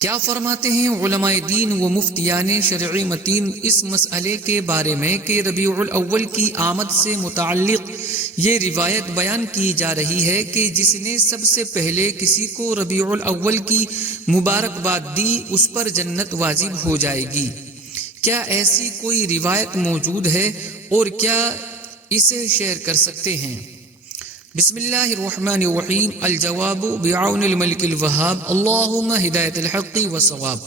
کیا فرماتے ہیں علماء دین و مفتیان شرعی متین اس مسئلے کے بارے میں کہ ربیع الاول کی آمد سے متعلق یہ روایت بیان کی جا رہی ہے کہ جس نے سب سے پہلے کسی کو ربیع الاول کی مبارکباد دی اس پر جنت واجب ہو جائے گی۔ کیا ایسی کوئی روایت موجود ہے اور کیا اسے شیئر کر سکتے ہیں؟ بسم اللہ الرحمن الرحیم۔ الجواب بعون الملک الوہاب، اللہم ہدایت الحق والصواب۔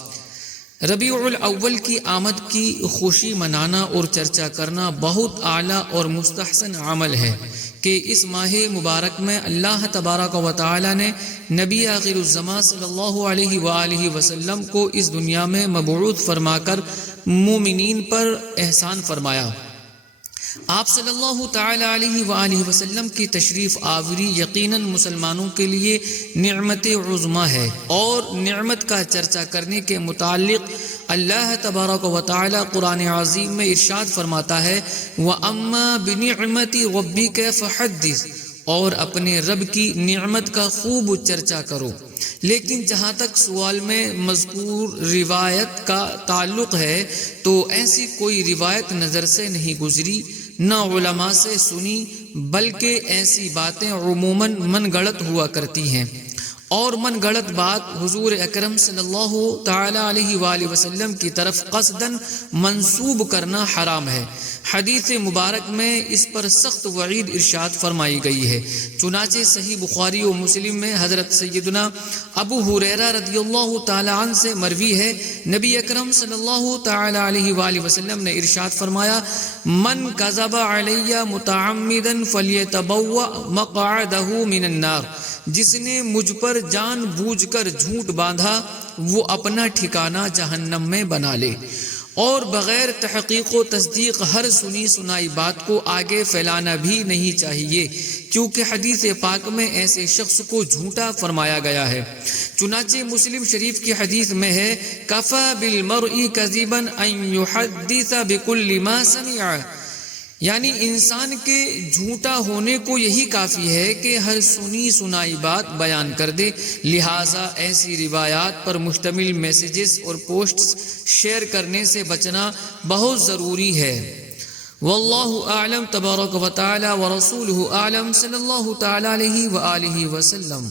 ربیع الاول کی آمد کی خوشی منانا اور چرچا کرنا بہت اعلیٰ اور مستحسن عمل ہے کہ اس ماہ مبارک میں اللہ تبارک و تعالی نے نبی آخر الزمان صلی اللہ علیہ وآلہ وسلم کو اس دنیا میں مبعوث فرما کر مومنین پر احسان فرمایا۔ آپ صلی اللہ تعالی علیہ وآلہ وسلم کی تشریف آوری یقیناً مسلمانوں کے لیے نعمت عظمیٰ ہے، اور نعمت کا چرچا کرنے کے متعلق اللہ تبارک و تعالی قرآن عظیم میں ارشاد فرماتا ہے وَأَمَّا بِنِعْمَةِ رَبِّكَ فَحَدِّثْ، اور اپنے رب کی نعمت کا خوب چرچا کرو۔ لیکن جہاں تک سوال میں مذکور روایت کا تعلق ہے تو ایسی کوئی روایت نظر سے نہیں گزری، نہ علماء سے سنی، بلکہ ایسی باتیں عموماً من گڑت ہوا کرتی ہیں، اور من گڑت بات حضور اکرم صلی اللہ تعالی علیہ وآلہ وسلم کی طرف قصداً منسوب کرنا حرام ہے۔ حدیث مبارک میں اس پر سخت وعید ارشاد فرمائی گئی ہے۔ چنانچہ صحیح بخاری و مسلم میں حضرت سیدنا ابو ہریرہ رضی اللہ تعالی عنہ سے مروی ہے، نبی اکرم صلی اللہ تعالی علیہ وآلہ وسلم نے ارشاد فرمایا من کذب علی متعمدا فلیتبوأ مقعدہ من النار، جس نے مجھ پر جان بوجھ کر جھوٹ باندھا وہ اپنا ٹھکانہ جہنم میں بنا لے۔ اور بغیر تحقیق و تصدیق ہر سنی سنائی بات کو آگے پھیلانا بھی نہیں چاہیے، کیونکہ حدیث پاک میں ایسے شخص کو جھوٹا فرمایا گیا ہے۔ چنانچہ مسلم شریف کی حدیث میں ہے کفا بالمرء کذبا ان یحدث بکل ما سمع، یعنی انسان کے جھوٹا ہونے کو یہی کافی ہے کہ ہر سنی سنائی بات بیان کر دے، لہٰذا ایسی روایات پر مشتمل میسیجز اور پوسٹس شیئر کرنے سے بچنا بہت ضروری ہے۔ واللہ اعلم تبارک و تعالی ورسولہ اعلم صلی اللہ تعالی علیہ وآلہ وسلم۔